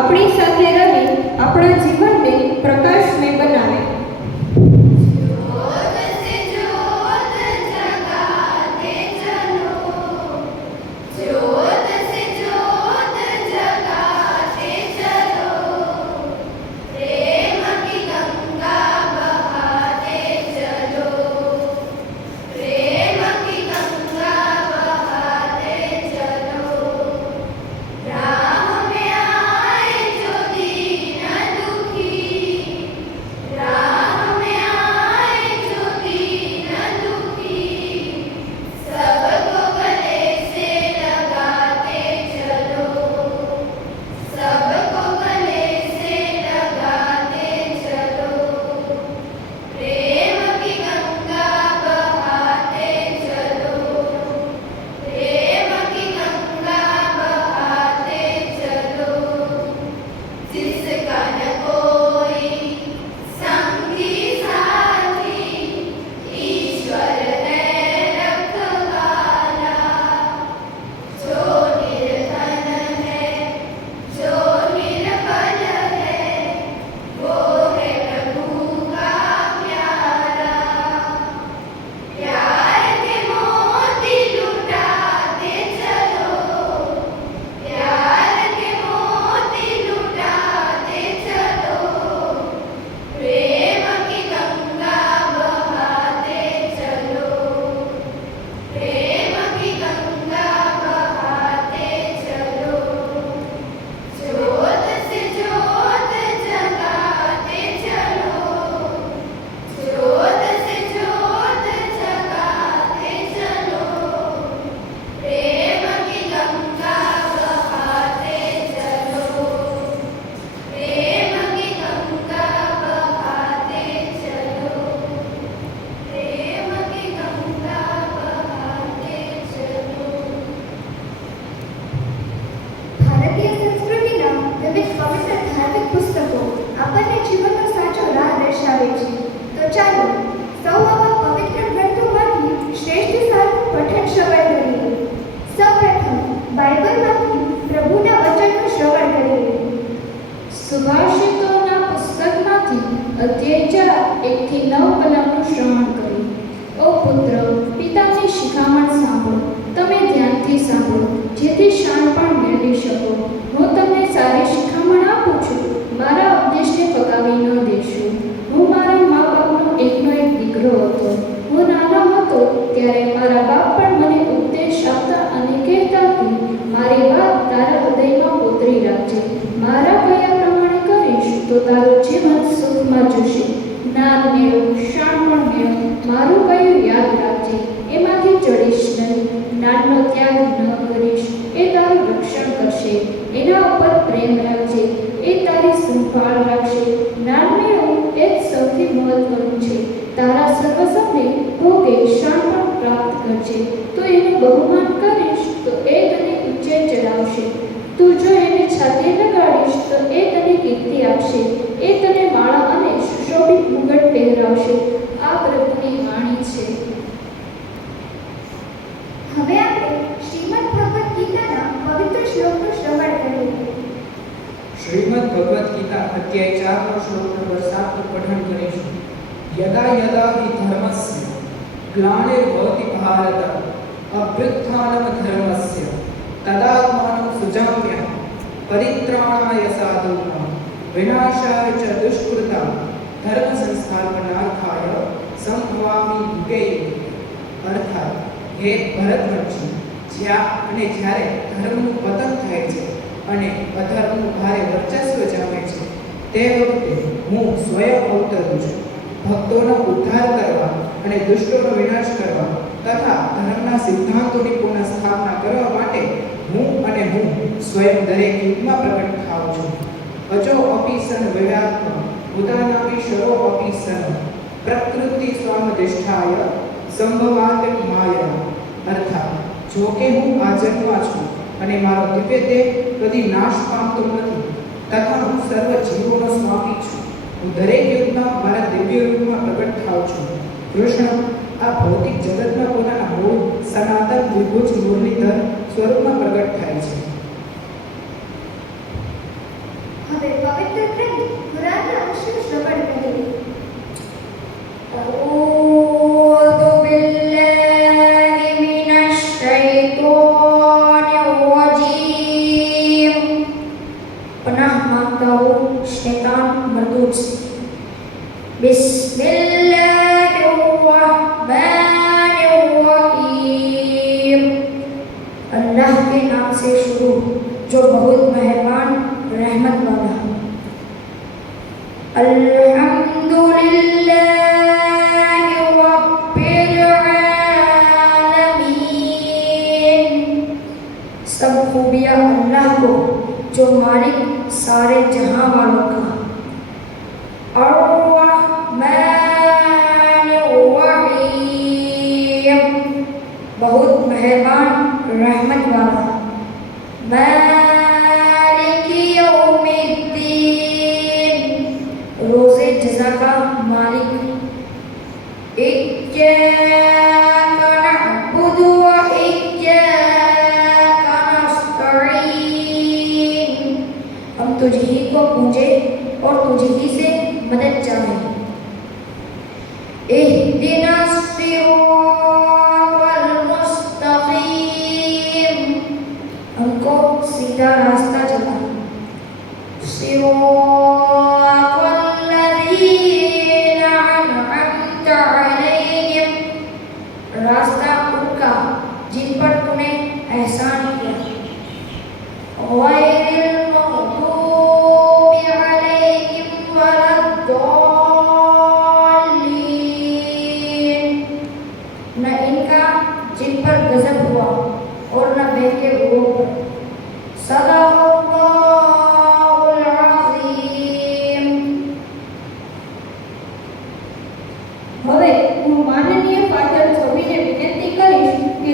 આપણી સાથે રહી આપણા જીવનને પ્રકાશમય બનાવે. સુભાષિતોના પુસ્તકમાંથી અધ્યાય 4 1 થી 9 કલમનું શ્રવણ કર્યું. ઓ પુત્ર, પિતાની શિખામણ સાંભળો, તમે ધ્યાનથી સાંભળો, જેથી શાણપણ મેળવી શકો. હું તમને સારી શિખામણ આપું છું, મારા ઉપદેશને ફગાવી ન દેશો. હું મારા મા બાપનો એકનો એક દીકરો હતો. હું નાનો હતો ત્યારે મારા બાપ પણ મને ઉપદેશ આપતા અને કહેતા કે મારી વાત તારા હૃદયમાં કોતરી રાખજે. મારા કયા પ્રમાણે કરીશ તો તારું જીવન સુખમાં જશે. જ્ઞાન મેળવ, શાણપણ મેળવ, મારું કયું યાદ રાખજે, એમાંથી ચડીશ નહીં. જ્ઞાનનો ત્યાગ ન કરીશ, એ તારું રક્ષણ કરશે. એના ઉપર પ્રેમ રાખજે, એ તારી સંભાળ રાખશે. જ્ઞાન મેળવવું એ જ સૌથી મહત્વનું છે. તારા સર્વસમને ભોગે શાણપણ પ્રાપ્ત કરજે. તું એનું બહુમાન કરીશ તો એ તને ઊંચે ચડાવશે. તું જો એને છાતી લગાડીશ તો એ તને કીર્તિ આપશે. એ તને માળા અને સુશોભિત મુગટ પહેરાવશે. આ પ્રભુની વાણી છે. હવે આપણે શ્રીમદ ભગવદ ગીતાના પવિત્ર શ્લોકનું શ્રવણ કરીએ. શ્રીમદ ભગવદ ગીતા અધ્યાય 4 નો શ્લોક નંબર 7 નું પઠન કરીશું. યદા યદા હિ ધર્મસ્ય ગ્લાનિર્ભવતિ ભારત અભ્યુત્થાનમ ધર્મસ્ય તદાત્માनं સુજામ્યહં પરિત્રાણાય સાધૂનાં વિનાશાય ચ દુષ્કૃતાં ધર્મ સંસ્થાપનાર્થાય સંભવામિ યુગે યુગે. અર્થાત, હે ભરતવંશી, જ્યાં અને જ્યારે ધર્મનું પતન થાય છે અને અધર્મનું ભારે વર્ચસ્વ જામે છે તે વખતે હું સ્વયં અવતરું છું. ભક્તોનો ઉદ્ધાર કરવા અને દુષ્ટોનો વિનાશ કરવા તથા ધર્મના સિદ્ધાંતોની પુનઃ સ્થાપના કરવા માટે હું સ્વયં દરેક યુગમાં પ્રગટ થાઉં છું. અજો અપી સન વિવ્યાત્મ ઉદાનામી શરો અપી સન પ્રકૃતિ સ્વામધિષ્ઠાય સંભવાત માયા. અર્થાત, જો કે હું આ જન્મમાં છું અને મારો દિવ્ય દેહ કદી નાશ પામતો નથી તથા હું સર્વ જીવોનો સ્વામી છું. હું દરેક યુગમાં મારા દિવ્ય રૂપમાં પ્રગટ થાઉં છું. કૃષ્ણ આ ભૌતિક જગતમાં પોતાના મૂળ સનાતન દ્વિભુજ મુરલીધર સ્વરૂપમાં પ્રગટ થાય છે. હવે પવિત્ર ગ્રંથ કુરાનના અક્ષર શ્રવણ કરીએ. أعوذ بالله من الشيطان الرجيم. पनाह मांगता हूँ शैतान मरदूद से. बिस्मिल्लाहिर्रहमानिर्रहीम. अल्लाह के नाम से शुरू जो बहुत मेहरबान रहमत वाला है. अल्हम्दुलिल्लाहि रब्बिल आलमीन. सब खूबियाँ अल्लाह को जो मालिक सारे जहां वालों का. अर्रहमानिर्रहीम. बहुत मेहरबान रहमत वाला. मालिकी यौमिद्दीन. रोज़े जज़ा का मालिक. इय्याका नअबुदु व इय्याका नस्तईन. हम तुझ ही को पूजे और तुझ ही से मदद चाहें. इहदिना सिरातल मुस्तकीम. हमको सीधा रास्ता चला. सिरातल लज़ीना अनअमता अलैहिम. रास्ता उनका जिन पर तूने एहसान किया. गैरिल मग़दूबि अलैहिम वलद्दॉल्लीन. न इनका जिन पर गज़ब हुआ और न बहके हुओं पर. सदक़ल्लाहुल अज़ीम. હવે હું માનનીય ફાધર છબીને વિનંતી કરીશ કે